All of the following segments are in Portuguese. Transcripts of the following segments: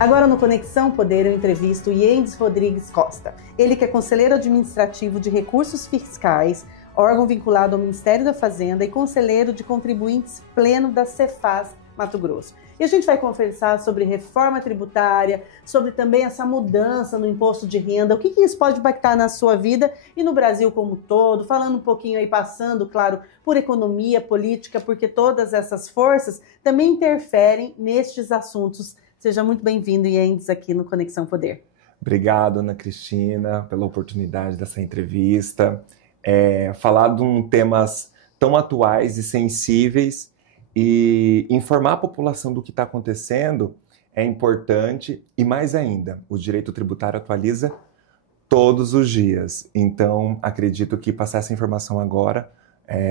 Agora no Conexão Poder eu entrevisto Iendes Rodrigues Costa. Ele que é conselheiro administrativo de recursos fiscais, órgão vinculado ao Ministério da Fazenda e conselheiro de contribuintes pleno da Cefaz Mato Grosso. E a gente vai conversar sobre reforma tributária, sobre também essa mudança no imposto de renda, o que isso pode impactar na sua vida e no Brasil como um todo, falando um pouquinho aí, passando, claro, por economia, política, porque todas essas forças também interferem nestes assuntos. Seja muito bem-vindo, Iendes, aqui no Conexão Poder. Obrigado, Ana Cristina, pela oportunidade dessa entrevista. Falar de temas tão atuais e sensíveis e informar a população do que está acontecendo é importante e, mais ainda, o direito tributário atualiza todos os dias. Então, acredito que passar essa informação agora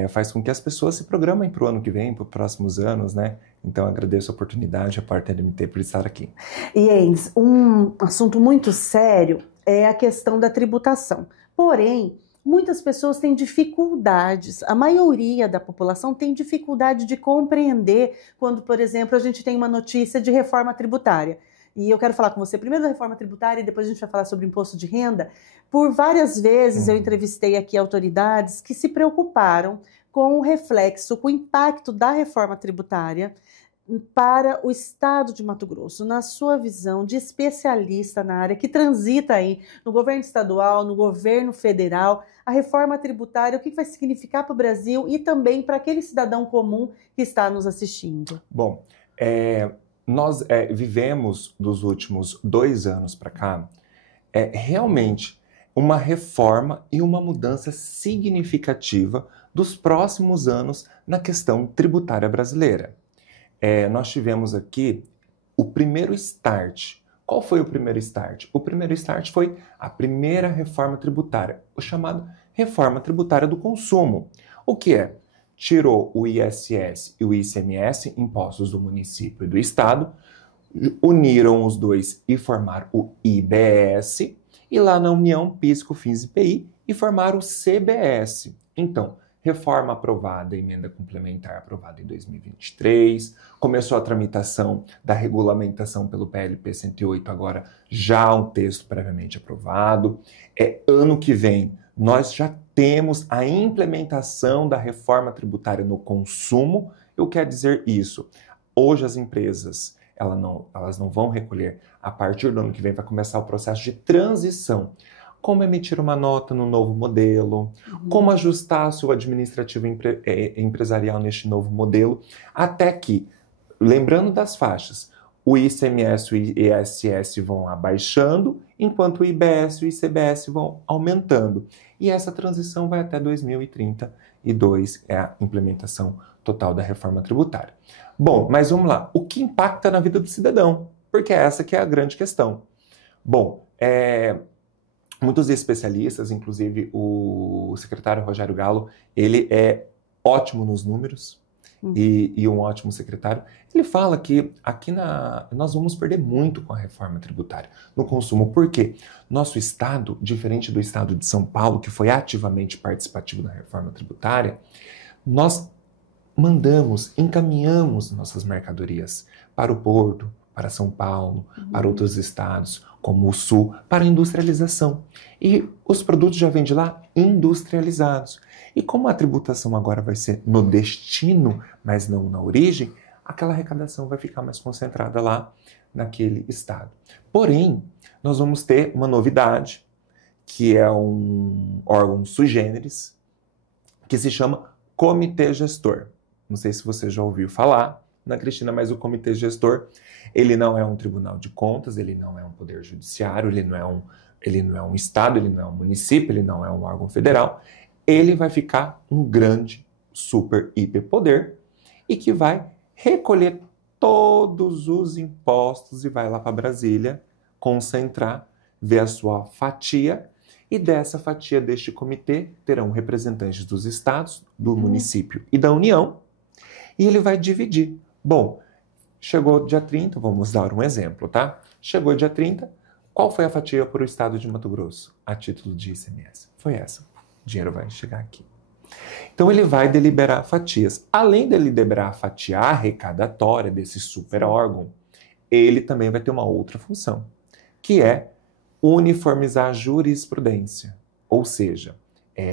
faz com que as pessoas se programem para o ano que vem, para os próximos anos, né? Então, agradeço a oportunidade, a Porta LMT, por estar aqui. Iendes, um assunto muito sério é a questão da tributação. Porém, muitas pessoas têm dificuldades, a maioria da população tem dificuldade de compreender quando, por exemplo, a gente tem uma notícia de reforma tributária. E eu quero falar com você primeiro da reforma tributária e depois a gente vai falar sobre imposto de renda. Por várias vezes eu entrevistei aqui autoridades que se preocuparam com o reflexo, com o impacto da reforma tributária para o estado de Mato Grosso. Na sua visão de especialista na área, que transita aí no governo estadual, no governo federal, a reforma tributária, o que vai significar para o Brasil e também para aquele cidadão comum que está nos assistindo? Bom, nós vivemos dos últimos 2 anos para cá realmente uma reforma e uma mudança significativa dos próximos anos na questão tributária brasileira. Nós tivemos aqui o primeiro start. Qual foi o primeiro start? O primeiro start foi a primeira reforma tributária, o chamado Reforma Tributária do Consumo. O que é? Tirou o ISS e o ICMS, impostos do município e do estado, uniram os dois e formaram o IBS, e lá na União, PIS, COFINS e IPI, e formaram o CBS. Então, reforma aprovada, emenda complementar aprovada em 2023, começou a tramitação da regulamentação pelo PLP 108, agora já um texto previamente aprovado. Ano que vem, nós já temos a implementação da reforma tributária no consumo. Eu quero dizer isso. Hoje as empresas, elas não vão recolher. A partir do ano que vem vai começar o processo de transição. Como emitir uma nota no novo modelo, como ajustar seu administrativo empresarial neste novo modelo, até que, lembrando das faixas, o ICMS e o ISS vão abaixando, enquanto o IBS e o ICBS vão aumentando. E essa transição vai até 2032, é a implementação total da reforma tributária. Bom, mas vamos lá. O que impacta na vida do cidadão? Porque essa que é a grande questão. Bom, muitos especialistas, inclusive o secretário Rogério Gallo, ele é ótimo nos números e um ótimo secretário. Ele fala que aqui nós vamos perder muito com a reforma tributária no consumo. Por quê? Nosso estado, diferente do estado de São Paulo, que foi ativamente participativo na reforma tributária, nós encaminhamos nossas mercadorias para o Porto, para São Paulo, para outros estados, como o Sul, para industrialização. E os produtos já vêm de lá industrializados. E como a tributação agora vai ser no destino, mas não na origem, aquela arrecadação vai ficar mais concentrada lá naquele estado. Porém, nós vamos ter uma novidade, que é um órgão sui generis, que se chama Comitê Gestor. Não sei se você já ouviu falar, Ana Cristina, mas o Comitê Gestor, ele não é um tribunal de contas, ele não é um poder judiciário, ele não é um estado, ele não é um município, ele não é um órgão federal. Ele vai ficar um grande, super, hiper poder e que vai recolher todos os impostos e vai lá para Brasília concentrar, ver a sua fatia, e dessa fatia deste comitê terão representantes dos estados, do município e da União, e ele vai dividir. Bom, chegou dia 30, vamos dar um exemplo, tá? Chegou dia 30, qual foi a fatia para o estado de Mato Grosso, a título de ICMS? Foi essa. O dinheiro vai chegar aqui. Então ele vai deliberar fatias. Além de deliberar a fatia arrecadatória desse super órgão, ele também vai ter uma outra função, que é uniformizar a jurisprudência. Ou seja,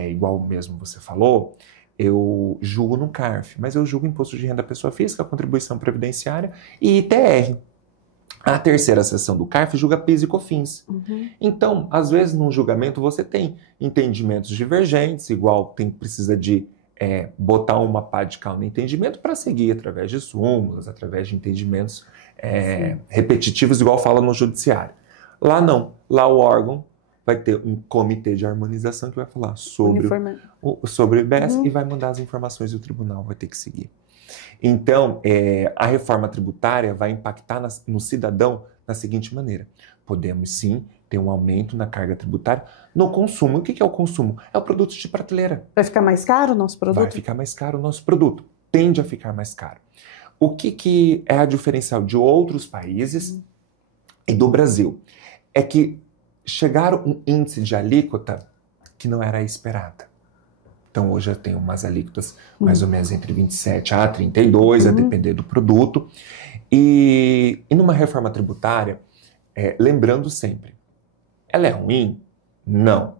igual mesmo você falou, eu julgo no CARF, mas eu julgo imposto de renda da pessoa física, contribuição previdenciária e ITR. A terceira seção do CARF julga PIS e COFINS. Uhum. Então, às vezes, num julgamento você tem entendimentos divergentes, igual precisa de botar uma pá de cal no entendimento para seguir através de súmulas, através de entendimentos repetitivos, igual fala no judiciário. Lá não. Lá o órgão vai ter um comitê de harmonização que vai falar sobre o IBS e vai mandar as informações e o tribunal vai ter que seguir. Então, a reforma tributária vai impactar no cidadão da seguinte maneira. Podemos, sim, ter um aumento na carga tributária no consumo. O que é o consumo? É o produto de prateleira. Vai ficar mais caro o nosso produto? Vai ficar mais caro o nosso produto. Tende a ficar mais caro. O que é a diferencial de outros países e do Brasil? É que chegaram um índice de alíquota que não era esperada. Então, hoje eu tenho umas alíquotas mais ou menos entre 27 a 32, a depender do produto. E numa reforma tributária, lembrando sempre, ela é ruim? Não.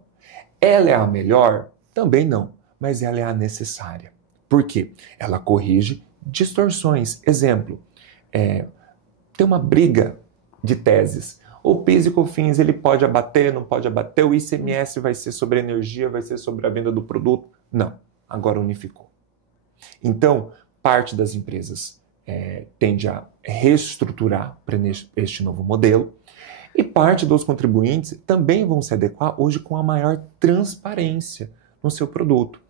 Ela é a melhor? Também não. Mas ela é a necessária. Por quê? Ela corrige distorções. Exemplo, tem uma briga de teses. O PIS e COFINS ele pode abater, não pode abater, o ICMS vai ser sobre a energia, vai ser sobre a venda do produto. Não, agora unificou. Então, parte das empresas tende a reestruturar para este novo modelo e parte dos contribuintes também vão se adequar hoje com a maior transparência no seu produto.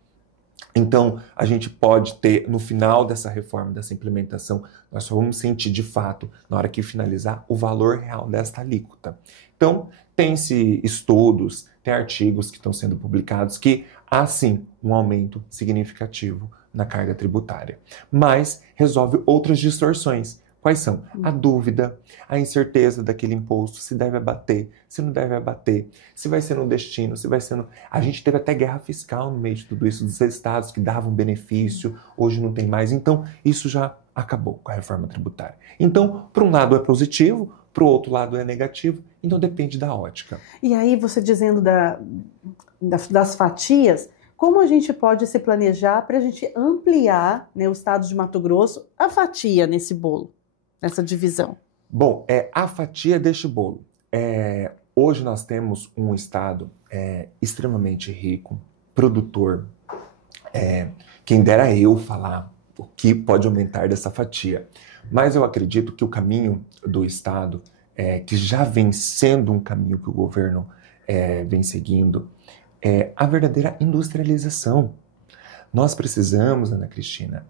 Então, a gente pode ter, no final dessa reforma, dessa implementação, nós só vamos sentir de fato, na hora que finalizar, o valor real desta alíquota. Então, tem-se estudos, tem artigos que estão sendo publicados que há sim um aumento significativo na carga tributária. Mas resolve outras distorções. Quais são? A dúvida, a incerteza daquele imposto, se deve abater, se não deve abater, se vai ser no destino, se vai ser no... A gente teve até guerra fiscal no meio de tudo isso, dos estados que davam benefício, hoje não tem mais. Então, isso já acabou com a reforma tributária. Então, por um lado é positivo, para o outro lado é negativo, então depende da ótica. E aí, você dizendo das fatias, como a gente pode se planejar para a gente ampliar, né, o estado de Mato Grosso, a fatia nesse bolo? Nessa divisão? Bom, a fatia deste bolo. Hoje nós temos um estado extremamente rico, produtor. Quem dera eu falar o que pode aumentar dessa fatia. Mas eu acredito que o caminho do estado, que já vem sendo um caminho que o governo vem seguindo, é a verdadeira industrialização. Nós precisamos, Ana Cristina,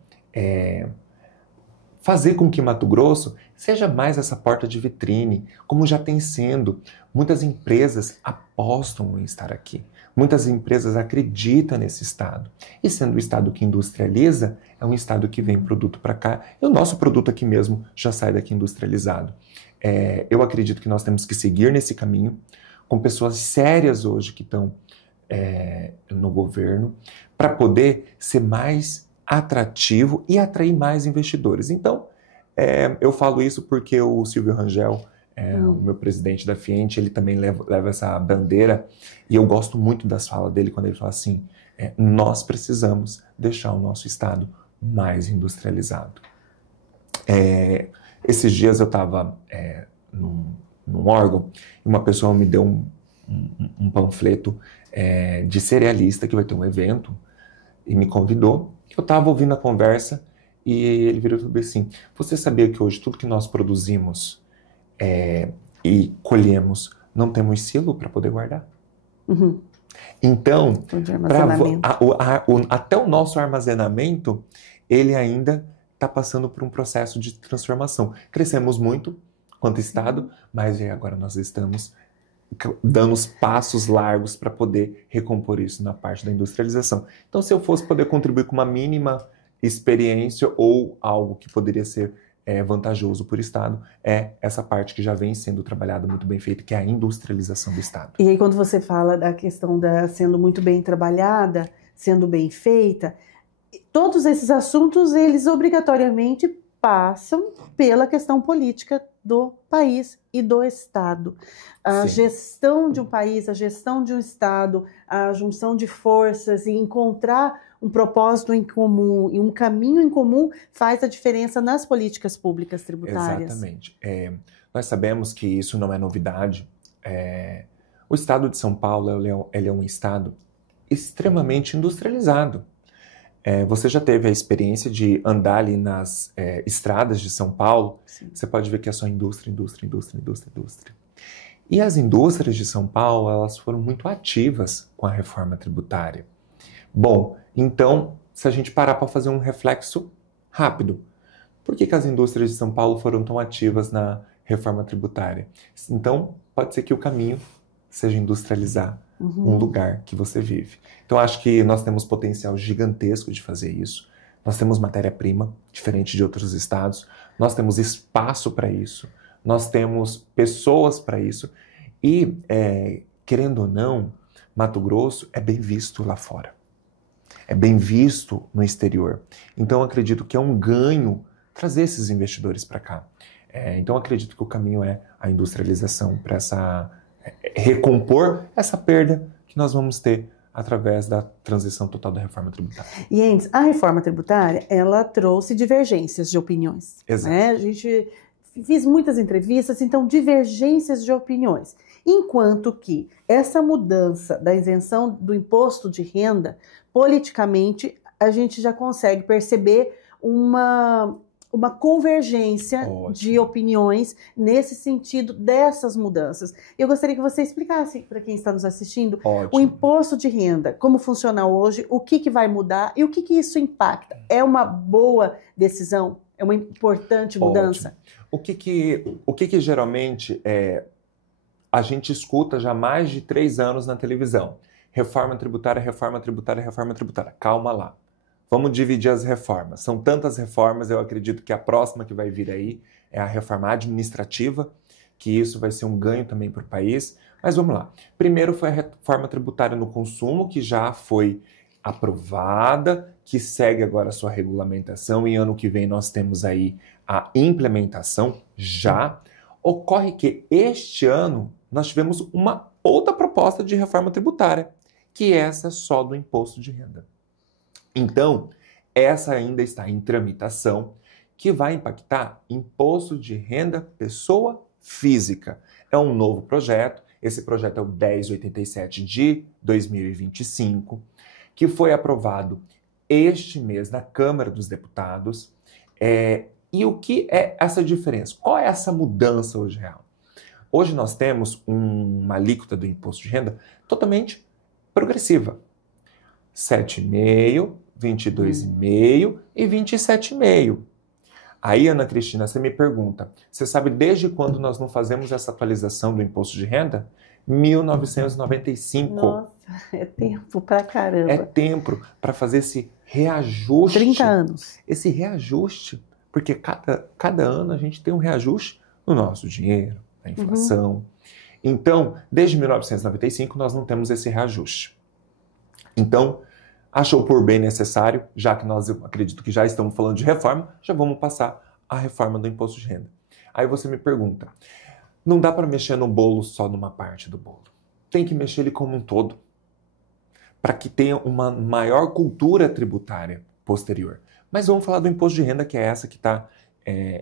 fazer com que Mato Grosso seja mais essa porta de vitrine, como já tem sendo. Muitas empresas apostam em estar aqui. Muitas empresas acreditam nesse estado. E sendo o estado que industrializa, é um estado que vem produto para cá. E o nosso produto aqui mesmo já sai daqui industrializado. Eu acredito que nós temos que seguir nesse caminho, com pessoas sérias hoje que estão no governo, para poder ser mais atrativo e atrair mais investidores. Então, eu falo isso porque o Silvio Rangel, o meu presidente da Fiente, ele também leva essa bandeira e eu gosto muito das falas dele quando ele fala assim, nós precisamos deixar o nosso estado mais industrializado. Esses dias eu estava num órgão e uma pessoa me deu um panfleto de cerealista que vai ter um evento e me convidou. Eu estava ouvindo a conversa e ele virou e falou assim, você sabia que hoje tudo que nós produzimos e colhemos não temos silo para poder guardar? Uhum. Então, até o nosso armazenamento, ele ainda está passando por um processo de transformação. Crescemos muito quanto Estado, mas agora nós estamos dando os passos largos para poder recompor isso na parte da industrialização. Então, se eu fosse poder contribuir com uma mínima experiência ou algo que poderia ser vantajoso para o Estado, essa parte que já vem sendo trabalhada muito bem feita, que é a industrialização do Estado. E aí, quando você fala da questão da sendo muito bem trabalhada, sendo bem feita, todos esses assuntos, eles obrigatoriamente passam pela questão política do país e do Estado. A Sim. gestão de um país, a gestão de um Estado, a junção de forças e encontrar um propósito em comum e um caminho em comum faz a diferença nas políticas públicas tributárias. Exatamente. Nós sabemos que isso não é novidade. O estado de São Paulo ele é um estado extremamente industrializado. Você já teve a experiência de andar ali nas estradas de São Paulo? Sim. Você pode ver que é só indústria, indústria, indústria, indústria, indústria. E as indústrias de São Paulo, elas foram muito ativas com a reforma tributária. Bom, então, se a gente parar para fazer um reflexo rápido, por que as indústrias de São Paulo foram tão ativas na reforma tributária? Então, pode ser que o caminho seja industrializar um lugar que você vive. Então, acho que nós temos potencial gigantesco de fazer isso. Nós temos matéria-prima, diferente de outros estados. Nós temos espaço para isso. Nós temos pessoas para isso. E, querendo ou não, Mato Grosso é bem visto lá fora. É bem visto no exterior. Então, acredito que é um ganho trazer esses investidores para cá. Então, acredito que o caminho é a industrialização para recompor essa perda que nós vamos ter através da transição total da reforma tributária. E antes, a reforma tributária, ela trouxe divergências de opiniões. Exato. Né? A gente fez muitas entrevistas, então divergências de opiniões. Enquanto que essa mudança da isenção do imposto de renda, politicamente, a gente já consegue perceber uma convergência Ótimo. de opiniões nesse sentido dessas mudanças. Eu gostaria que você explicasse para quem está nos assistindo o imposto de renda, como funciona hoje, o que vai mudar e o que isso impacta. É uma boa decisão? É uma importante mudança? Ótimo. O que geralmente a gente escuta já há mais de 3 anos na televisão? Reforma tributária, reforma tributária, reforma tributária. Calma lá. Vamos dividir as reformas. São tantas reformas, eu acredito que a próxima que vai vir aí é a reforma administrativa, que isso vai ser um ganho também para o país. Mas vamos lá. Primeiro foi a reforma tributária no consumo, que já foi aprovada, que segue agora a sua regulamentação, e ano que vem nós temos aí a implementação já. Ocorre que este ano nós tivemos uma outra proposta de reforma tributária, que essa é só do imposto de renda. Então, essa ainda está em tramitação, que vai impactar imposto de renda pessoa física. É um novo projeto, esse projeto é o 1087 de 2025, que foi aprovado este mês na Câmara dos Deputados. E o que é essa diferença? Qual é essa mudança hoje real? Hoje nós temos uma alíquota do imposto de renda totalmente progressiva. 7,5%, 22,5% e 27,5%. Aí, Ana Cristina, você me pergunta, você sabe desde quando nós não fazemos essa atualização do imposto de renda? 1995. Nossa, é tempo pra caramba. É tempo para fazer esse reajuste. 30 anos. Esse reajuste, porque cada ano a gente tem um reajuste no nosso dinheiro, na inflação. Então, desde 1995 nós não temos esse reajuste. Então, achou por bem necessário, já que nós, eu acredito que já estamos falando de reforma, já vamos passar a reforma do imposto de renda. Aí você me pergunta, não dá para mexer no bolo só numa parte do bolo. Tem que mexer ele como um todo, para que tenha uma maior cultura tributária posterior. Mas vamos falar do imposto de renda, que é essa que está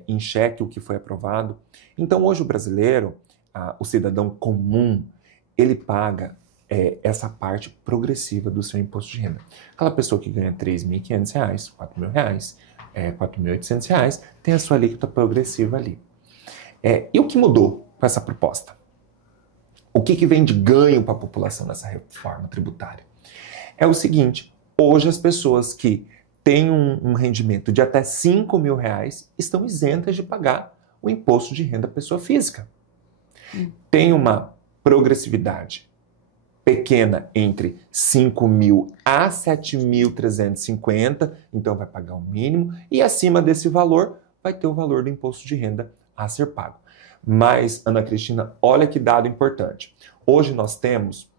em xeque, o que foi aprovado. Então, hoje o brasileiro, o cidadão comum, ele paga essa parte progressiva do seu imposto de renda. Aquela pessoa que ganha R$ 3.500, R$ 4.000, R$ 4.800, tem a sua alíquota progressiva ali. E o que mudou com essa proposta? O que vem de ganho para a população nessa reforma tributária? É o seguinte, hoje as pessoas que têm um rendimento de até R$ 5.000 estão isentas de pagar o imposto de renda pessoa física. Tem uma progressividade pequena entre 5.000 a 7.350, então vai pagar o mínimo, e acima desse valor vai ter o valor do imposto de renda a ser pago. Mas, Ana Cristina, olha que dado importante. Hoje nós temos,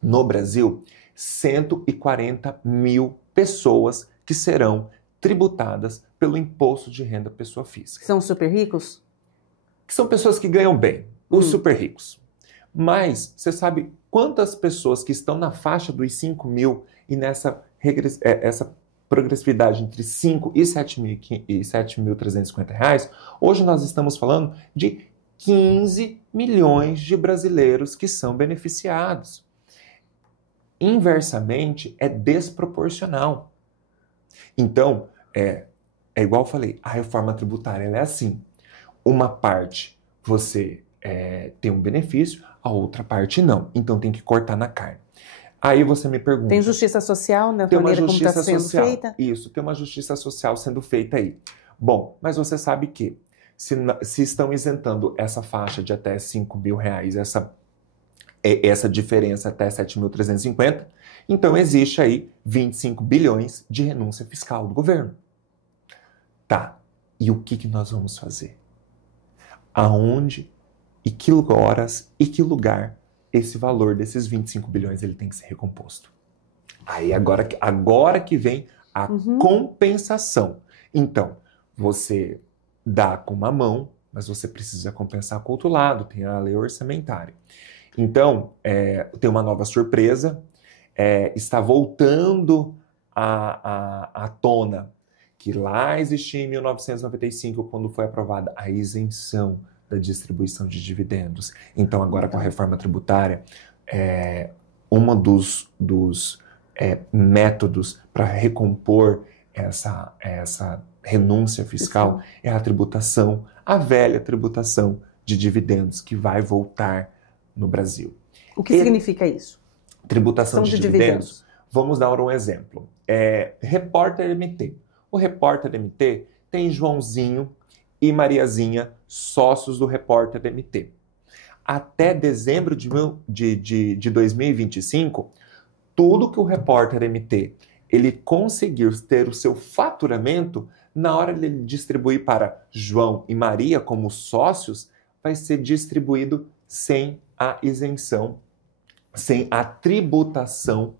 no Brasil, 140 mil pessoas que serão tributadas pelo imposto de renda pessoa física. São super ricos? que são pessoas que ganham bem, os super ricos. Mas você sabe quantas pessoas que estão na faixa dos 5 mil e nessa essa progressividade entre 5 e 7.350 reais, hoje nós estamos falando de 15 milhões de brasileiros que são beneficiados. Inversamente, é desproporcional. Então, é igual eu falei, a reforma tributária ela é assim. Uma parte você tem um benefício, a outra parte não. Então tem que cortar na carne. Aí você me pergunta... Tem justiça social na maneira como está sendo feita? Isso, tem uma justiça social sendo feita aí. Bom, mas você sabe que se estão isentando essa faixa de até 5 mil reais, essa diferença até 7.350, então existe aí 25 bilhões de renúncia fiscal do governo. Tá, e o que nós vamos fazer? Aonde, e que horas, e que lugar esse valor desses 25 bilhões ele tem que ser recomposto? Aí agora que vem a compensação. Então, você dá com uma mão, mas você precisa compensar com o outro lado, tem a lei orçamentária. Então, tem uma nova surpresa, está voltando à tona que lá existia em 1995, quando foi aprovada a isenção da distribuição de dividendos. Então, agora com a reforma tributária, um dos métodos para recompor essa renúncia fiscal é a tributação, a velha tributação de dividendos que vai voltar no Brasil. O que significa isso? Tributação de dividendos. Vamos dar um exemplo. Repórter MT. O Repórter MT tem Joãozinho e Mariazinha, sócios do Repórter MT. Até dezembro de 2025, tudo que o Repórter MT ele conseguir ter o seu faturamento, na hora de ele distribuir para João e Maria como sócios, vai ser distribuído sem a isenção, sem a tributação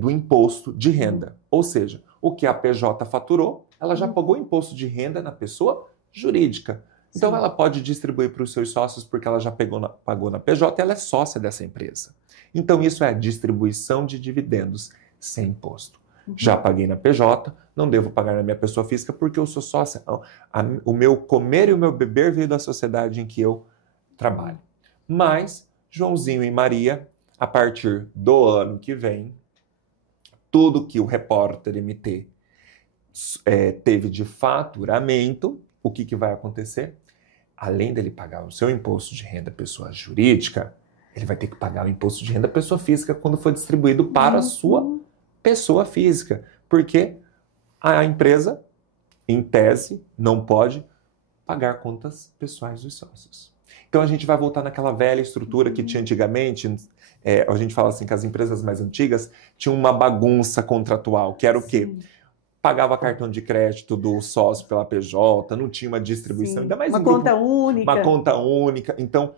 do imposto de renda. Ou seja, o que a PJ faturou, ela já pagou imposto de renda na pessoa jurídica. Então, ela pode distribuir para os seus sócios porque ela já pagou na PJ e ela é sócia dessa empresa. Então, isso é distribuição de dividendos sem imposto. Já paguei na PJ, não devo pagar na minha pessoa física porque eu sou sócia. O meu comer e o meu beber veio da sociedade em que eu trabalho. Mas, Joãozinho e Maria, a partir do ano que vem, tudo que o Repórter MT teve de faturamento, o que vai acontecer? Além dele pagar o seu imposto de renda pessoa jurídica, ele vai ter que pagar o imposto de renda pessoa física quando for distribuído para a sua pessoa física. Porque a empresa, em tese, não pode pagar contas pessoais dos sócios. Então a gente vai voltar naquela velha estrutura que tinha antigamente. A gente fala assim que as empresas mais antigas tinham uma bagunça contratual, que era o quê? Pagava cartão de crédito do sócio pela PJ, não tinha uma distribuição, ainda mais uma conta única. Uma conta única. Então,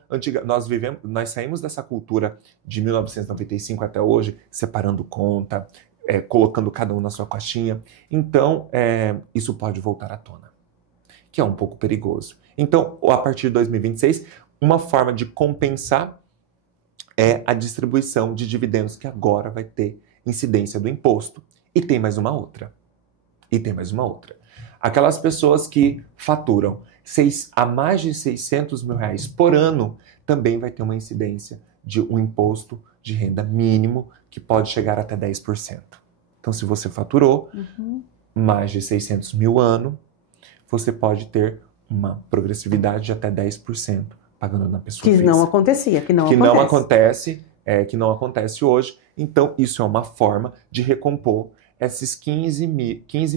nós saímos dessa cultura de 1995 até hoje, separando conta, colocando cada um na sua caixinha. Então, isso pode voltar à tona, que é um pouco perigoso. Então, a partir de 2026, uma forma de compensar é a distribuição de dividendos, que agora vai ter incidência do imposto. E tem mais uma outra. Aquelas pessoas que faturam a mais de 600 mil reais por ano, também vai ter uma incidência de um imposto de renda mínimo, que pode chegar até 10%. Então, se você faturou mais de 600 mil ano, você pode ter uma progressividade de até 10% pagando na pessoa física. Que não acontece hoje. Então, isso é uma forma de recompor esses 15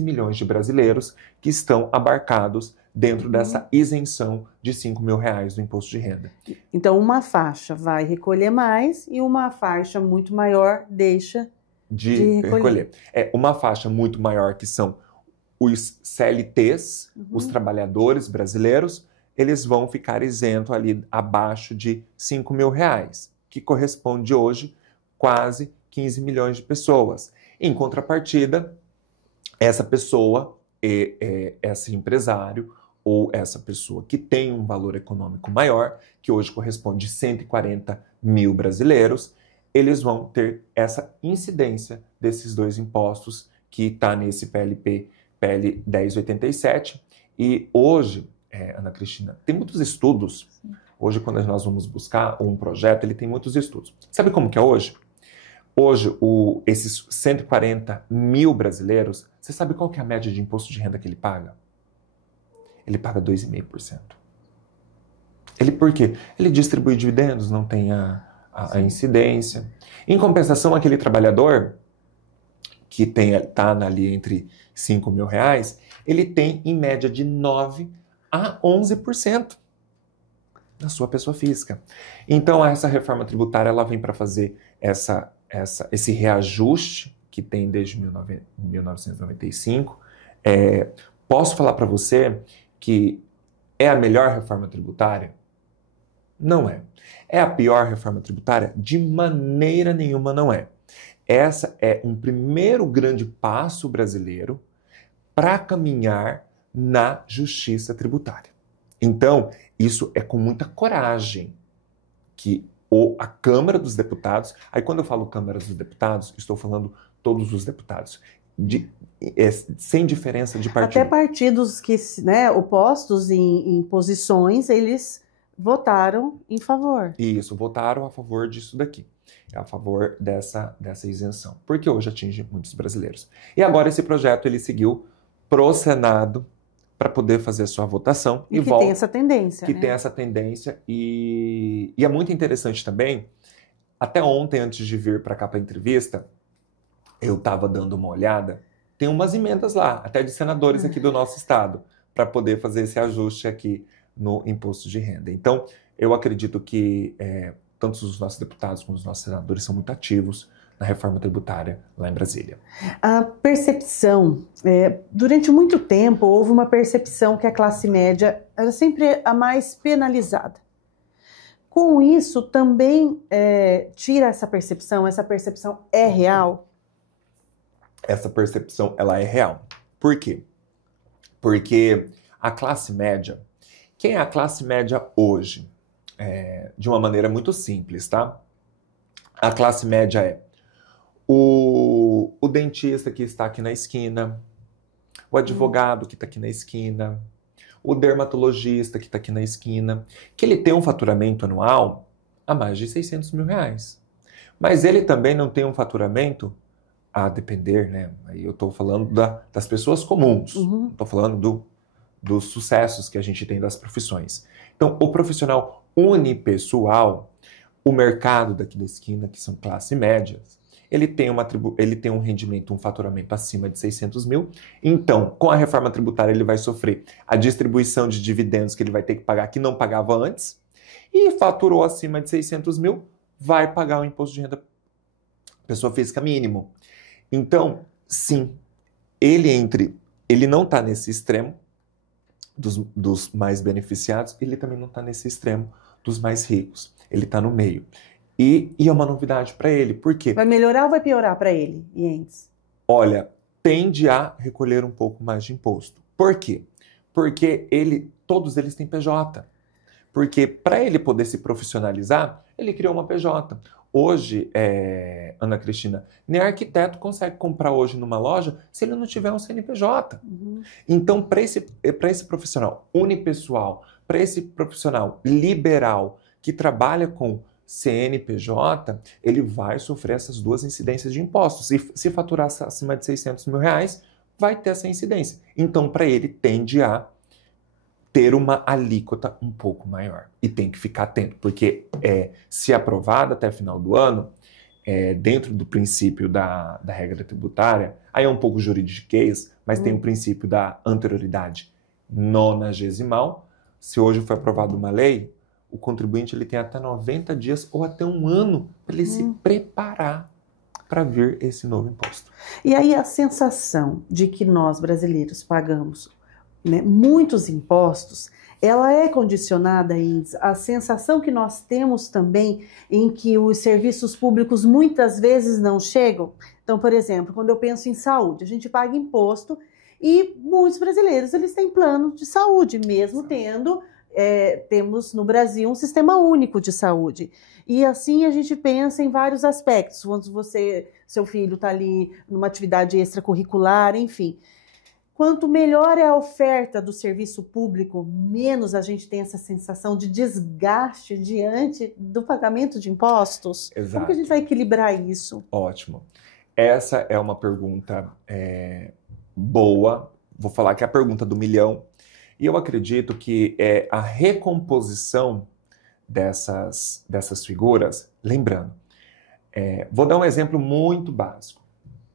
milhões de brasileiros que estão abarcados dentro dessa isenção de 5 mil reais do imposto de renda. Então, uma faixa vai recolher mais e uma faixa muito maior deixa de recolher. Uma faixa muito maior, que são os CLTs, os trabalhadores brasileiros, eles vão ficar isentos ali abaixo de 5 mil reais, que corresponde hoje quase 15 milhões de pessoas. Em contrapartida, essa pessoa, esse empresário ou essa pessoa que tem um valor econômico maior, que hoje corresponde a 140 mil brasileiros, eles vão ter essa incidência desses dois impostos que está nesse PLP, PL 1087. E hoje, Ana Cristina, tem muitos estudos. Hoje, quando nós vamos buscar um projeto, ele tem muitos estudos. Sabe como que é hoje? Hoje, esses 140 mil brasileiros, você sabe qual que é a média de imposto de renda que ele paga? Ele paga 2,5%. Por quê? Ele distribui dividendos, não tem a incidência. Em compensação, aquele trabalhador que está ali entre 5 mil reais, ele tem em média de 9% a 11% na sua pessoa física. Então, essa reforma tributária ela vem para fazer esse reajuste que tem desde 1995. Posso falar para você que é a melhor reforma tributária? Não é. É a pior reforma tributária? De maneira nenhuma não é. Essa é um primeiro grande passo brasileiro para caminhar na justiça tributária. Então, isso é com muita coragem que a Câmara dos Deputados, aí quando eu falo Câmara dos Deputados, estou falando todos os deputados, sem diferença de partido. Até partidos que, opostos em posições, eles votaram em favor. Isso, votaram a favor disso daqui. A favor dessa isenção. Porque hoje atinge muitos brasileiros. E agora esse projeto ele seguiu pro Senado para poder fazer a sua votação. E que tem essa tendência. Tem essa tendência. E é muito interessante também. Até ontem, antes de vir para cá para a entrevista, eu estava dando uma olhada. Tem umas emendas lá, até de senadores aqui do nosso estado, para poder fazer esse ajuste aqui no imposto de renda. Então, eu acredito que tanto os nossos deputados como os nossos senadores são muito ativos na reforma tributária lá em Brasília. A percepção, durante muito tempo houve uma percepção que a classe média era sempre a mais penalizada. Com isso, também tira essa percepção é real? Essa percepção, ela é real. Por quê? Porque a classe média, quem é a classe média hoje? De uma maneira muito simples, tá? A classe média é o dentista que está aqui na esquina, o advogado que está aqui na esquina, o dermatologista que está aqui na esquina, que ele tem um faturamento anual a mais de 600 mil reais. Mas ele também não tem um faturamento, a depender, né? Aí eu estou falando das pessoas comuns, estou falando dos sucessos que a gente tem das profissões. Então, o profissional unipessoal, o mercado daqui da esquina, que são classe médias, ele tem um rendimento, um faturamento acima de 600 mil. Então, com a reforma tributária, ele vai sofrer a distribuição de dividendos que ele vai ter que pagar, que não pagava antes, e faturou acima de 600 mil, vai pagar o imposto de renda pessoa física mínimo. Então, sim, ele não está nesse extremo dos mais beneficiados, ele também não está nesse extremo dos mais ricos. Ele está no meio. E é uma novidade para ele. Por quê? Vai melhorar ou vai piorar para ele, Ientes? Olha, tende a recolher um pouco mais de imposto. Por quê? Porque todos eles têm PJ. Porque para ele poder se profissionalizar, ele criou uma PJ. Hoje, Ana Cristina, nem arquiteto consegue comprar hoje numa loja se ele não tiver um CNPJ. Então, para esse profissional unipessoal, para esse profissional liberal que trabalha com CNPJ, ele vai sofrer essas duas incidências de impostos. E se faturar acima de 600 mil reais, vai ter essa incidência. Então, para ele, tende a ter uma alíquota um pouco maior. E tem que ficar atento, porque se aprovada até o final do ano, dentro do princípio da regra tributária, aí é um pouco juridiquês, mas tem o princípio da anterioridade nonagesimal. Se hoje foi aprovada uma lei, o contribuinte ele tem até 90 dias ou até um ano para ele se preparar para vir esse novo imposto. E aí a sensação de que nós brasileiros pagamos muitos impostos, ela é condicionada à sensação que nós temos também em que os serviços públicos muitas vezes não chegam. Então, por exemplo, quando eu penso em saúde, a gente paga imposto E muitos brasileiros, eles têm plano de saúde, mesmo temos no Brasil um sistema único de saúde. E assim a gente pensa em vários aspectos, quando seu filho está ali numa atividade extracurricular, enfim. Quanto melhor é a oferta do serviço público, menos a gente tem essa sensação de desgaste diante do pagamento de impostos. Exato. Como que a gente vai equilibrar isso? Ótimo. Essa é uma pergunta boa. Vou falar que é a pergunta do milhão. E eu acredito que a recomposição dessas figuras, lembrando, vou dar um exemplo muito básico.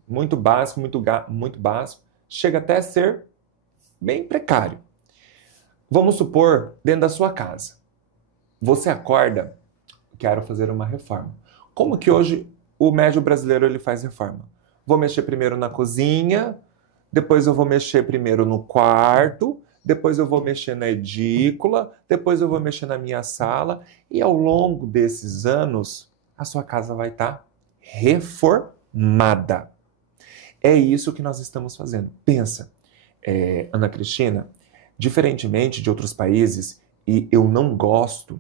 Muito básico, muito básico. Chega até a ser bem precário. Vamos supor, dentro da sua casa, você acorda, quero fazer uma reforma. Como que hoje o médio brasileiro ele faz reforma? Vou mexer primeiro na cozinha, depois eu vou mexer primeiro no quarto, depois eu vou mexer na edícula, depois eu vou mexer na minha sala, e ao longo desses anos, a sua casa vai estar reformada. É isso que nós estamos fazendo. Pensa, Ana Cristina, diferentemente de outros países, e eu não gosto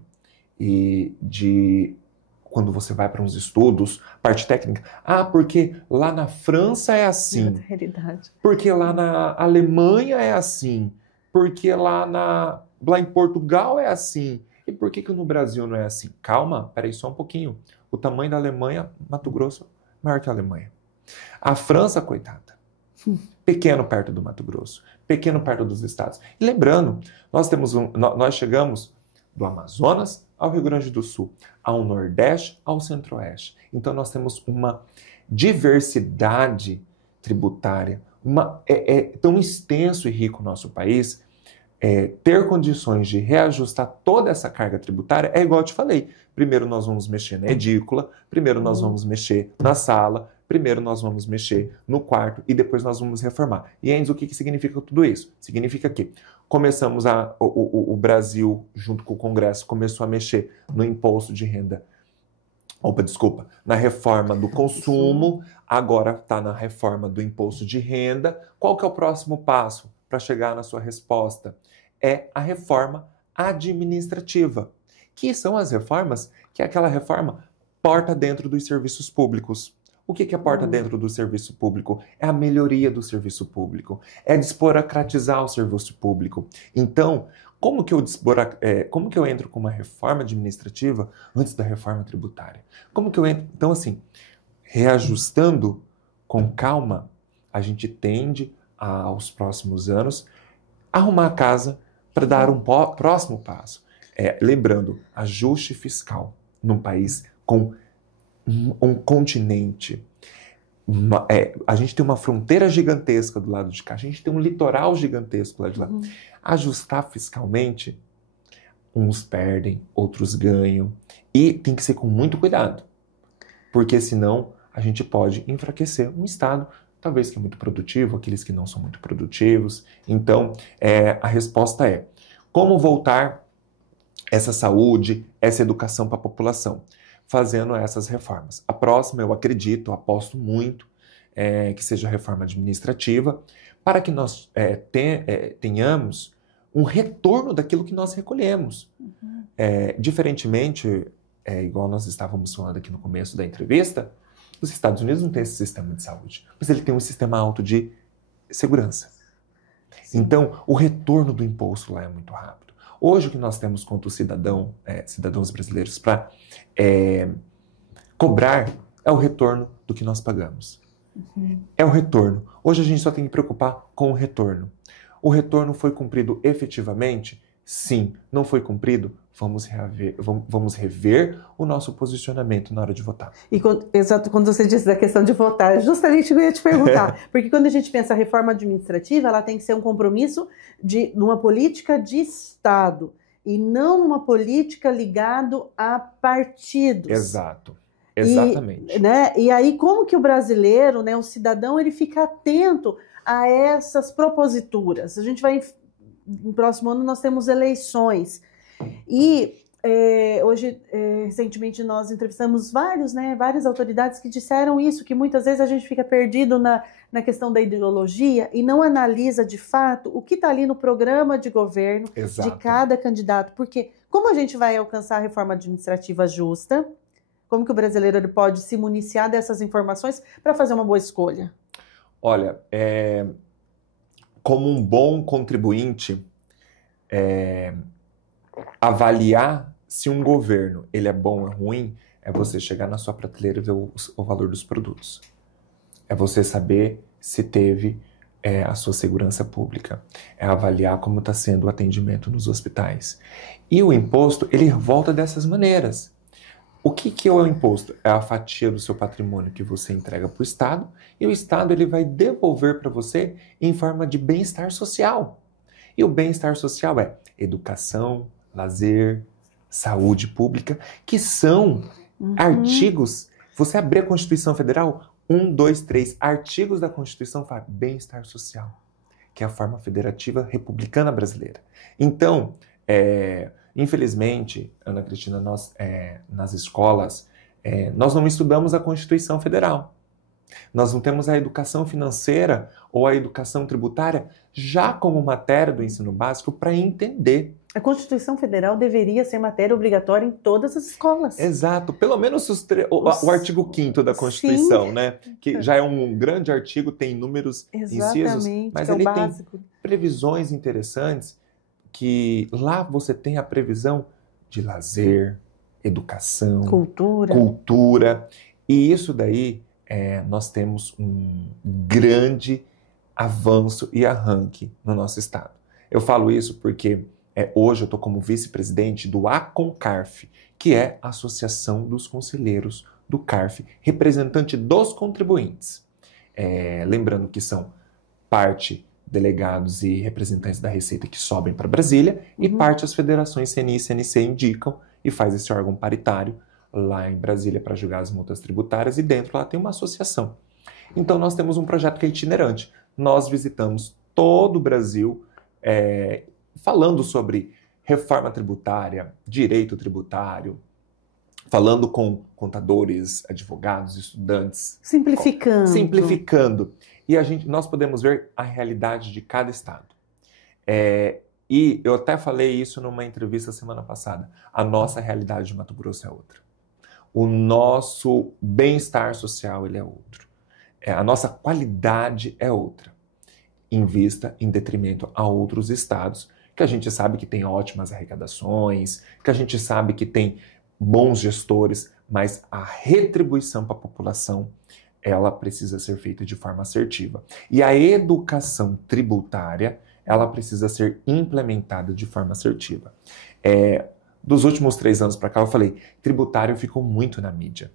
de quando você vai para uns estudos, parte técnica, porque lá na França é assim, porque lá na Alemanha é assim, porque lá em Portugal é assim, e por que no Brasil não é assim? Calma, peraí só um pouquinho. O tamanho da Alemanha, Mato Grosso, maior que a Alemanha. A França, coitada, pequeno perto do Mato Grosso, pequeno perto dos estados. E lembrando, nós chegamos do Amazonas ao Rio Grande do Sul, ao Nordeste, ao Centro-Oeste. Então nós temos uma diversidade tributária, tão extenso e rico o nosso país, ter condições de reajustar toda essa carga tributária é igual eu te falei. Primeiro nós vamos mexer na edícula, primeiro nós vamos mexer na sala, primeiro nós vamos mexer no quarto e depois nós vamos reformar. E, Enzo, o que significa tudo isso? Significa que começamos o Brasil, junto com o Congresso, começou a mexer no imposto de renda, na reforma do consumo, agora está na reforma do imposto de renda. Qual que é o próximo passo para chegar na sua resposta? É a reforma administrativa, que são as reformas, que é aquela reforma porta dentro dos serviços públicos. O que é porta dentro do serviço público? É a melhoria do serviço público, é desburocratizar o serviço público. Então, como que eu entro com uma reforma administrativa antes da reforma tributária? Como que eu entro? Então, assim, reajustando com calma, a gente tende aos próximos anos arrumar a casa para dar um próximo passo. Lembrando, ajuste fiscal num país com um continente. A gente tem uma fronteira gigantesca do lado de cá, a gente tem um litoral gigantesco do lado de lá. Ajustar fiscalmente, uns perdem, outros ganham. E tem que ser com muito cuidado, porque senão a gente pode enfraquecer um Estado, talvez que é muito produtivo, aqueles que não são muito produtivos. Então, a resposta é: como voltar essa saúde, essa educação para a população? Fazendo essas reformas. A próxima, eu acredito, aposto muito, que seja a reforma administrativa, para que nós tenhamos um retorno daquilo que nós recolhemos. Diferentemente, igual nós estávamos falando aqui no começo da entrevista, os Estados Unidos não têm esse sistema de saúde, mas ele tem um sistema alto de segurança. Sim. Então, o retorno do imposto lá é muito rápido. Hoje, o que nós temos quanto cidadãos brasileiros para cobrar é o retorno do que nós pagamos. É o retorno. Hoje a gente só tem que preocupar com o retorno. O retorno foi cumprido efetivamente? Sim. Não foi cumprido? Vamos rever o nosso posicionamento na hora de votar. Exato, quando você disse da questão de votar, justamente eu ia te perguntar. Porque quando a gente pensa a reforma administrativa, ela tem que ser um compromisso de uma política de Estado e não uma política ligada a partidos. Exato. Exatamente. E aí, como que o brasileiro, o cidadão, ele fica atento a essas proposituras? A gente vai, no próximo ano, nós temos eleições. E Hoje, recentemente, nós entrevistamos várias autoridades que disseram isso, que muitas vezes a gente fica perdido na questão da ideologia e não analisa de fato o que está ali no programa de governo Exato. de cada candidato. Porque como a gente vai alcançar a reforma administrativa justa, como que o brasileiro ele pode se municiar dessas informações para fazer uma boa escolha? Olha, como um bom contribuinte, avaliar se um governo ele é bom ou ruim é você chegar na sua prateleira e ver o valor dos produtos. É você saber se teve a sua segurança pública. É avaliar como está sendo o atendimento nos hospitais. E o imposto, ele volta dessas maneiras. O que é o imposto? É a fatia do seu patrimônio que você entrega para o Estado e o Estado ele vai devolver para você em forma de bem-estar social. E o bem-estar social é educação, lazer, saúde pública, que são artigos. Você abrir a Constituição Federal, 1, 2, 3 artigos da Constituição fala bem-estar social, que é a forma federativa republicana brasileira. Então, infelizmente, Ana Cristina, nós nas escolas, nós não estudamos a Constituição Federal. Nós não temos a educação financeira ou a educação tributária já como matéria do ensino básico para entender. A Constituição Federal deveria ser matéria obrigatória em todas as escolas. Exato, pelo menos o artigo 5º da Constituição, sim, né? Que já é um grande artigo, tem inúmeros incisos, mas ele tem previsões interessantes que lá você tem a previsão de lazer, educação, cultura. E isso daí nós temos um grande avanço e arranque no nosso estado. Eu falo isso porque hoje eu estou como vice-presidente do ACONCARF, que é a Associação dos Conselheiros do CARF, representante dos contribuintes. Lembrando que são parte delegados e representantes da Receita que sobem para Brasília e parte as federações CNI e CNC indicam e faz esse órgão paritário lá em Brasília para julgar as multas tributárias e dentro lá tem uma associação. Então nós temos um projeto que é itinerante. Nós visitamos todo o Brasil falando sobre reforma tributária, direito tributário, falando com contadores, advogados, estudantes. Simplificando. E nós podemos ver a realidade de cada estado. E eu até falei isso numa entrevista semana passada. A nossa realidade de Mato Grosso é outra. O nosso bem-estar social ele é outro. A nossa qualidade é outra. Em vista, em detrimento a outros estados, que a gente sabe que tem ótimas arrecadações, que a gente sabe que tem bons gestores, mas a retribuição para a população ela precisa ser feita de forma assertiva. E a educação tributária, ela precisa ser implementada de forma assertiva. Dos últimos 3 anos para cá, eu falei, tributário ficou muito na mídia.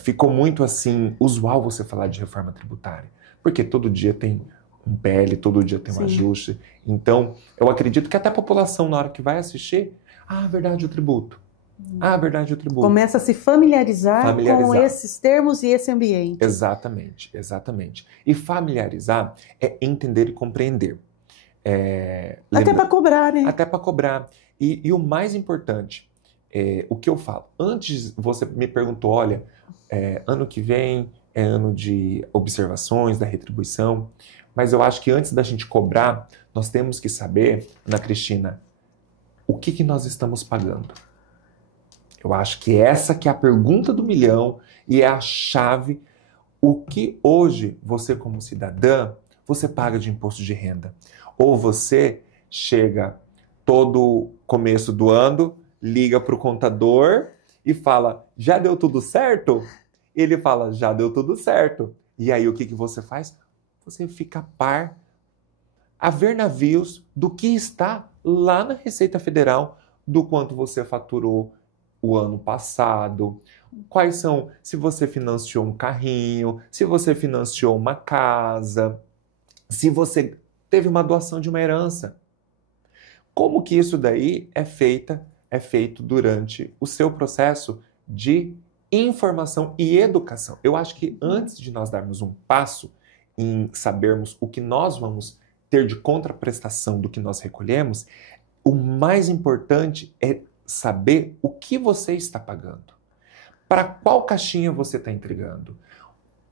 Ficou muito assim, usual você falar de reforma tributária. Porque todo dia tem um PL, todo dia tem um ajuste. Então, eu acredito que até a população, na hora que vai assistir, verdade, o tributo. Verdade, o tributo. Começa a se familiarizar com esses termos e esse ambiente. Exatamente. E familiarizar é entender e compreender. Até para cobrar, né? Até para cobrar. E o mais importante, o que eu falo. Antes você me perguntou, olha, ano que vem é ano de observações, da retribuição, mas eu acho que antes da gente cobrar, nós temos que saber, Ana Cristina, o que nós estamos pagando. Eu acho que essa que é a pergunta do milhão e é a chave. O que hoje você como cidadã, você paga de imposto de renda? Ou você chega todo começo do ano, liga para o contador e fala, já deu tudo certo? Ele fala, já deu tudo certo. E aí o que você faz? Você fica a ver navios do que está lá na Receita Federal, do quanto você faturou o ano passado, quais são, se você financiou um carrinho, se você financiou uma casa, se você teve uma doação de uma herança. Como que isso daí é feito durante o seu processo de informação e educação. Eu acho que antes de nós darmos um passo em sabermos o que nós vamos ter de contraprestação do que nós recolhemos, o mais importante é saber o que você está pagando. Para qual caixinha você está entregando?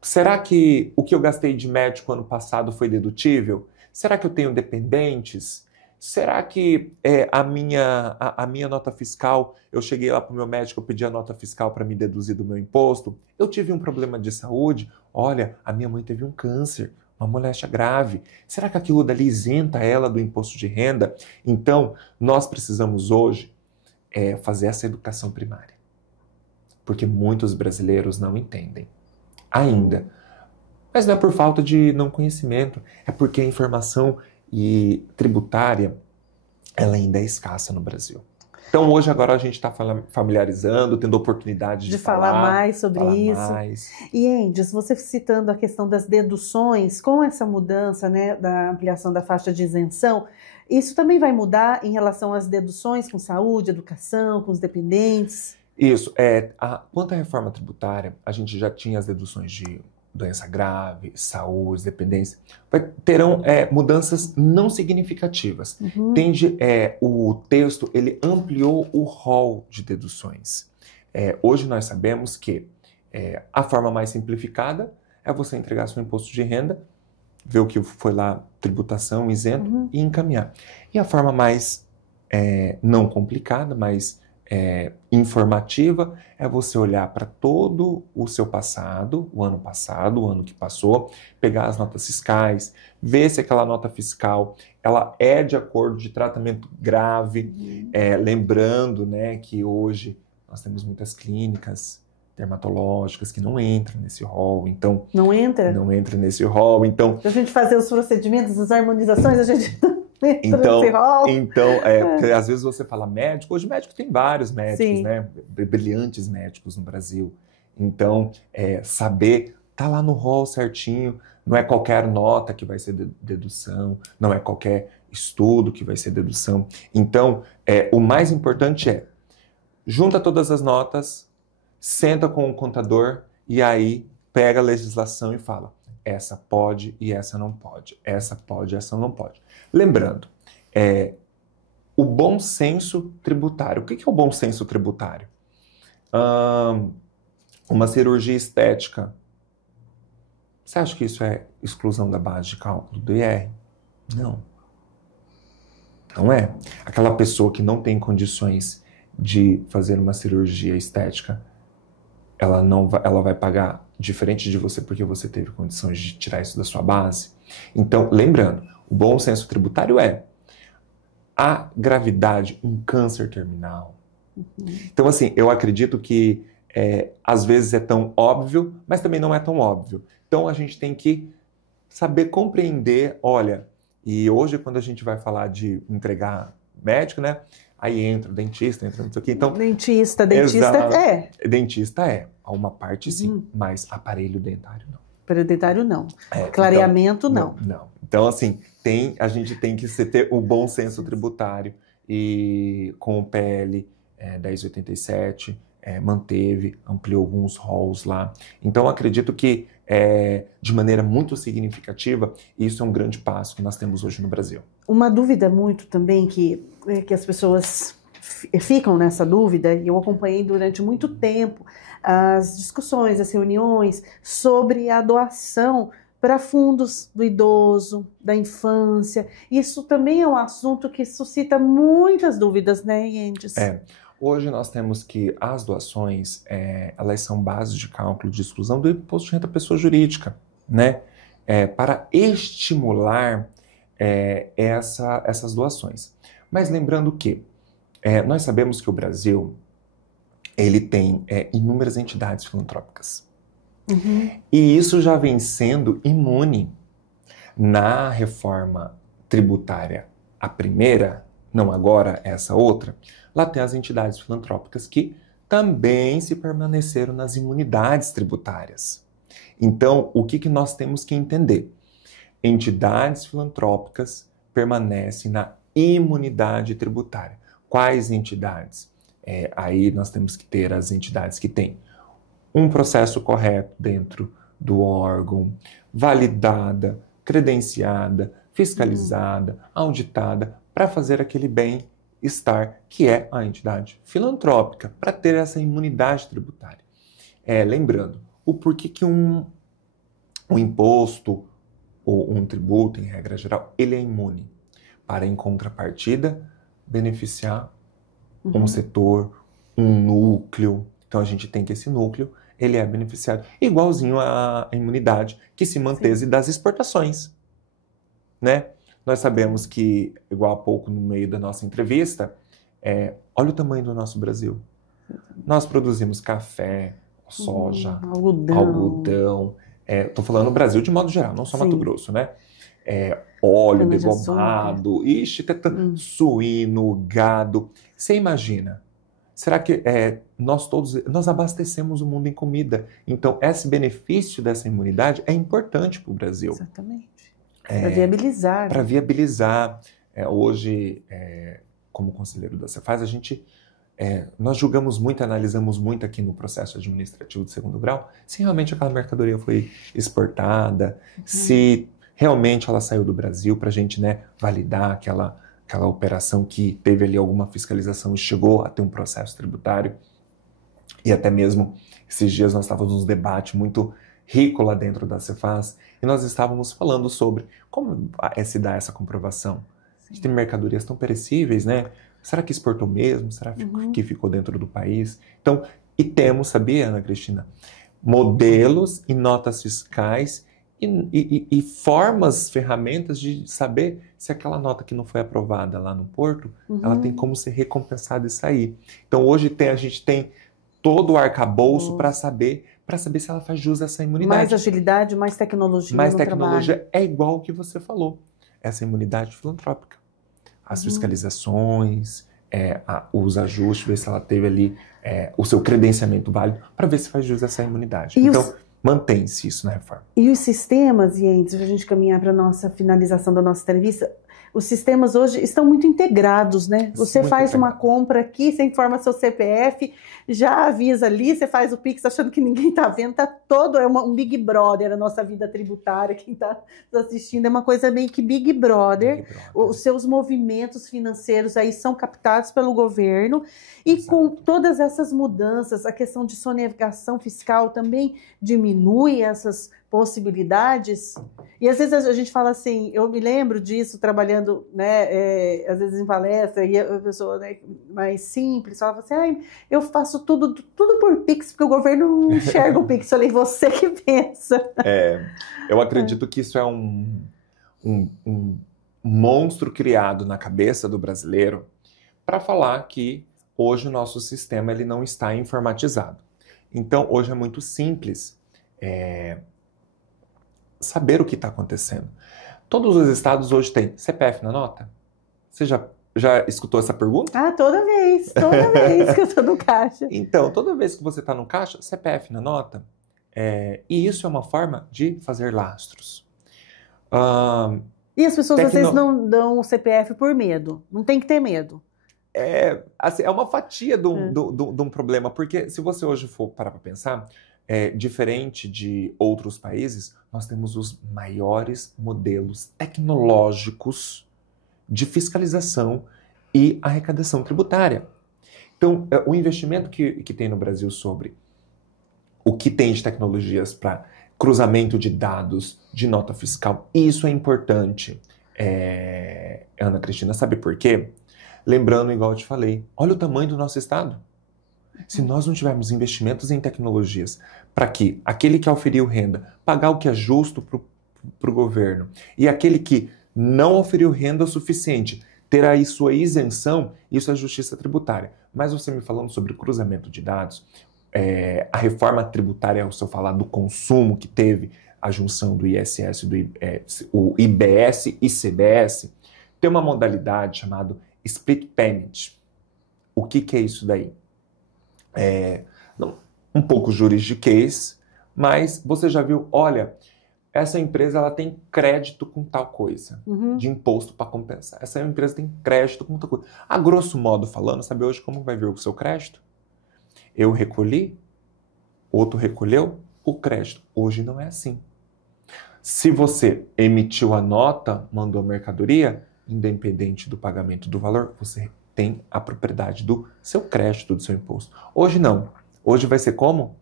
Será que o que eu gastei de médico ano passado foi dedutível? Será que eu tenho dependentes? Será que a minha nota fiscal, eu cheguei lá para o meu médico, eu pedi a nota fiscal para me deduzir do meu imposto? Eu tive um problema de saúde? Olha, a minha mãe teve um câncer, uma moléstia grave. Será que aquilo dali isenta ela do imposto de renda? Então, nós precisamos hoje fazer essa educação primária. Porque muitos brasileiros não entendem ainda. Mas não é por falta de não conhecimento, é porque a informação tributária ela ainda é escassa no Brasil. Então hoje agora a gente está familiarizando, tendo oportunidade de falar mais sobre isso. Mais. E Endes, você citando a questão das deduções, com essa mudança, né, da ampliação da faixa de isenção, isso também vai mudar em relação às deduções com saúde, educação, com os dependentes? Isso. Quanto à reforma tributária, a gente já tinha as deduções de doença grave, saúde, dependência. Terão mudanças não significativas. Uhum. O texto ele ampliou o rol de deduções. Hoje nós sabemos que a forma mais simplificada é você entregar seu imposto de renda, ver o que foi lá, tributação, isento, uhum. e encaminhar. E a forma mais não complicada, mas informativa, é você olhar para todo o seu passado, o ano que passou, pegar as notas fiscais, ver se aquela nota fiscal ela é de acordo de tratamento grave, lembrando, né, que hoje nós temos muitas clínicas dermatológicas que não entram nesse rol, então... Não entra? Não entra nesse rol, então... Pra gente fazer os procedimentos, as harmonizações, a gente... Então, porque às vezes você fala médico, hoje médico tem vários médicos, sim, né? Brilhantes médicos no Brasil. Então, saber, tá lá no rol certinho, não é qualquer nota que vai ser dedução, não é qualquer estudo que vai ser dedução. Então, o mais importante junta todas as notas, senta com o contador e aí pega a legislação e fala, essa pode e essa não pode, essa pode e essa não pode. Lembrando, o bom senso tributário. O que é o bom senso tributário? Uma cirurgia estética. Você acha que isso é exclusão da base de cálculo do IR? Não. Não é. Aquela pessoa que não tem condições de fazer uma cirurgia estética, ela vai pagar diferente de você porque você teve condições de tirar isso da sua base. Então, lembrando, o bom senso tributário a gravidade, um câncer terminal. Uhum. Então, assim, eu acredito que às vezes é tão óbvio, mas também não é tão óbvio. Então, a gente tem que saber compreender, olha, e hoje quando a gente vai falar de entregar médico, né? Aí entra o dentista, entra não sei o quê. Então, dentista Há uma parte sim, mas aparelho dentário não. Aparelho dentário não. Clareamento então, não. Então, assim, a gente tem que ter o bom senso tributário e com o PL 1087 ampliou alguns rols lá. Então, acredito que de maneira muito significativa, isso é um grande passo que nós temos hoje no Brasil. Uma dúvida muito também que as pessoas ficam nessa dúvida, e eu acompanhei durante muito tempo as discussões, as reuniões sobre a doação para fundos do idoso, da infância. Isso também é um assunto que suscita muitas dúvidas, né, Endes? Hoje nós temos que as doações, elas são bases de cálculo de exclusão do imposto de renda da pessoa jurídica, né? Para estimular essas doações. Mas lembrando que nós sabemos que o Brasil ele tem inúmeras entidades filantrópicas. Uhum. E isso já vem sendo imune na reforma tributária. A primeira, não agora, essa outra, lá tem as entidades filantrópicas que também se permaneceram nas imunidades tributárias. Então, o que nós temos que entender? Entidades filantrópicas permanecem na imunidade tributária. Quais entidades? Aí nós temos que ter as entidades que têm um processo correto dentro do órgão, validada, credenciada, fiscalizada, auditada, para fazer aquele bem estar, que é a entidade filantrópica, para ter essa imunidade tributária. Lembrando, o porquê que um imposto ou um tributo, em regra geral, ele é imune? Para, em contrapartida, beneficiar um setor, um núcleo. Então a gente tem que esse núcleo, ele é beneficiado. Igualzinho à imunidade que se manteve das exportações, né? Nós sabemos que, igual há pouco no meio da nossa entrevista, olha o tamanho do nosso Brasil. Nós produzimos café, soja, algodão. Estou falando Brasil de modo geral, não só Mato Grosso, né? Óleo degomado, suíno, gado. Você imagina? Será que nós abastecemos o mundo em comida? Então, esse benefício dessa imunidade é importante para o Brasil. Exatamente. Para viabilizar. Para viabilizar. Hoje, como conselheiro da Cefaz, nós julgamos muito, analisamos muito aqui no processo administrativo de segundo grau se realmente aquela mercadoria foi exportada, se realmente ela saiu do Brasil, para a gente, né, validar aquela operação que teve ali alguma fiscalização e chegou a ter um processo tributário. E até mesmo esses dias nós estávamos num debate muito rico lá dentro da Cefaz e nós estávamos falando sobre como se dá essa comprovação. A gente tem mercadorias tão perecíveis, né? Será que exportou mesmo? Será que ficou dentro do país? Então, e temos, sabia, Ana Cristina, modelos e notas fiscais e formas, ferramentas de saber se aquela nota que não foi aprovada lá no Porto, ela tem como ser recompensada e sair. Então, hoje a gente tem todo o arcabouço para saber se ela faz jus a essa imunidade. Mais agilidade, mais tecnologia mais tecnologia trabalho. É igual o que você falou. Essa imunidade filantrópica. As fiscalizações, os ajustes, ver se ela teve ali o seu credenciamento válido, para ver se faz jus a essa imunidade. Então, mantém-se isso na reforma. E os sistemas, e antes de a gente caminhar para a nossa finalização da nossa entrevista, os sistemas hoje estão muito integrados, né? Você faz uma compra aqui, você informa seu CPF, já avisa ali, você faz o Pix achando que ninguém está vendo, tá todo, um Big Brother a nossa vida tributária, quem está assistindo, é uma coisa meio que Big Brother. Os seus movimentos financeiros aí são captados pelo governo e com todas essas mudanças, a questão de sonegação fiscal também diminui essas possibilidades. E às vezes a gente fala assim, eu me lembro disso trabalhando, né, às vezes em palestra, e a pessoa, né, mais simples falava assim, eu faço tudo por Pix, porque o governo não enxerga o Pix. Eu falei, você que pensa. Eu acredito que isso é um monstro criado na cabeça do brasileiro para falar que hoje o nosso sistema ele não está informatizado. Então, hoje é muito simples saber o que está acontecendo. Todos os estados hoje têm CPF na nota? Você já escutou essa pergunta? Toda vez que eu estou no caixa. Então, toda vez que você está no caixa, CPF na nota, e isso é uma forma de fazer lastros. E as pessoas às vezes não dão o CPF por medo, não tem que ter medo. Assim, é uma fatia de um problema, porque se você hoje for parar para pensar, diferente de outros países, nós temos os maiores modelos tecnológicos de fiscalização e arrecadação tributária. Então, o investimento que tem no Brasil sobre o que tem de tecnologias para cruzamento de dados, de nota fiscal, isso é importante. Ana Cristina, sabe por quê? Lembrando, igual eu te falei, olha o tamanho do nosso estado. Se nós não tivermos investimentos em tecnologias para que aquele que auferiu renda pagar o que é justo para o governo e aquele que não auferiu renda o suficiente ter aí sua isenção, isso é justiça tributária. Mas você me falando sobre cruzamento de dados, a reforma tributária, se eu falar do consumo que teve a junção do ISS, o IBS e CBS, tem uma modalidade chamada split payment. O que é isso daí? Um pouco juridiquês, mas você já viu, olha, essa empresa ela tem crédito com tal coisa, de imposto para compensar. Essa empresa tem crédito com tal coisa. A grosso modo falando, sabe hoje como vai ver o seu crédito? Eu recolhi, outro recolheu, o crédito. Hoje não é assim. Se você emitiu a nota, mandou a mercadoria, independente do pagamento do valor, você tem a propriedade do seu crédito, do seu imposto. Hoje não. Hoje vai ser como?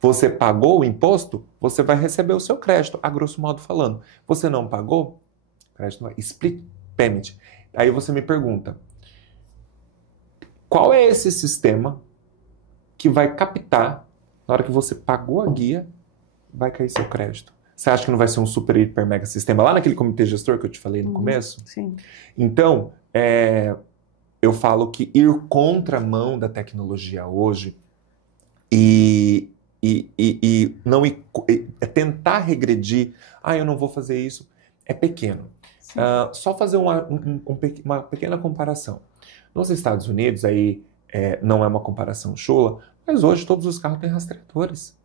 Você pagou o imposto, você vai receber o seu crédito, a grosso modo falando. Você não pagou? Crédito vai. Split payment. Aí você me pergunta, qual é esse sistema que vai captar, na hora que você pagou a guia, vai cair seu crédito? Você acha que não vai ser um super, hiper, mega sistema lá naquele comitê gestor que eu te falei no começo? Sim. Então, eu falo que ir contramão da tecnologia hoje e tentar regredir, eu não vou fazer isso, é pequeno. Só fazer uma pequena comparação. Nos Estados Unidos, aí não é uma comparação chula, mas hoje todos os carros têm rastreadores.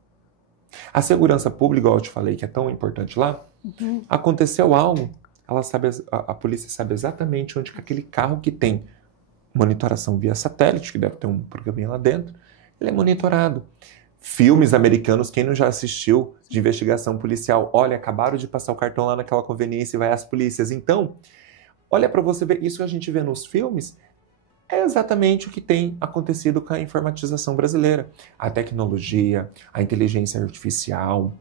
A segurança pública, igual eu te falei, que é tão importante lá, aconteceu algo, a polícia sabe exatamente onde que aquele carro que tem monitoração via satélite, que deve ter um programinha lá dentro, ele é monitorado. Filmes americanos, quem não já assistiu de investigação policial, olha, acabaram de passar o cartão lá naquela conveniência e vai às polícias. Então, olha para você ver, isso que a gente vê nos filmes é exatamente o que tem acontecido com a informatização brasileira. A tecnologia, a inteligência artificial,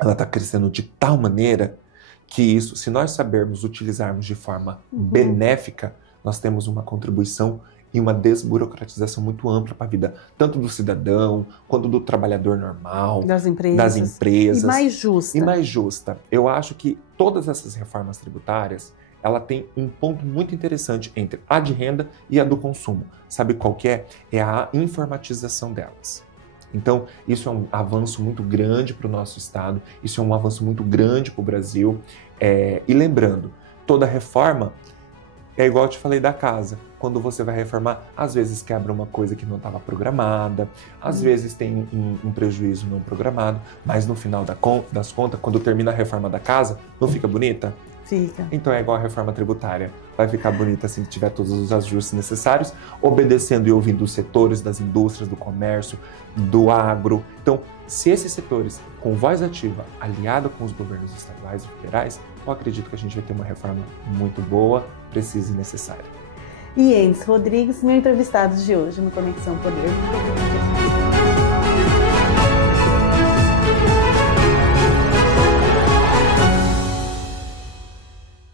ela está crescendo de tal maneira que isso, se nós sabermos utilizarmos de forma benéfica, nós temos uma contribuição e uma desburocratização muito ampla para a vida, tanto do cidadão, quanto do trabalhador normal, das empresas. E mais justa. E mais justa. Eu acho que todas essas reformas tributárias, ela tem um ponto muito interessante entre a de renda e a do consumo. Sabe qual que é? É a informatização delas. Então, isso é um avanço muito grande para o nosso Estado, isso é um avanço muito grande para o Brasil. E lembrando, toda reforma é igual eu te falei da casa. Quando você vai reformar, às vezes quebra uma coisa que não estava programada, às vezes tem um prejuízo não programado, mas no final das contas, quando termina a reforma da casa, não fica bonita? Fica. Então é igual a reforma tributária. Vai ficar bonita assim que tiver todos os ajustes necessários, obedecendo e ouvindo os setores das indústrias, do comércio, do agro. Então, se esses setores, com voz ativa, aliado com os governos estaduais e federais, eu acredito que a gente vai ter uma reforma muito boa, precisa e necessária. E Endes Rodrigues, meu entrevistado de hoje no Conexão Poder.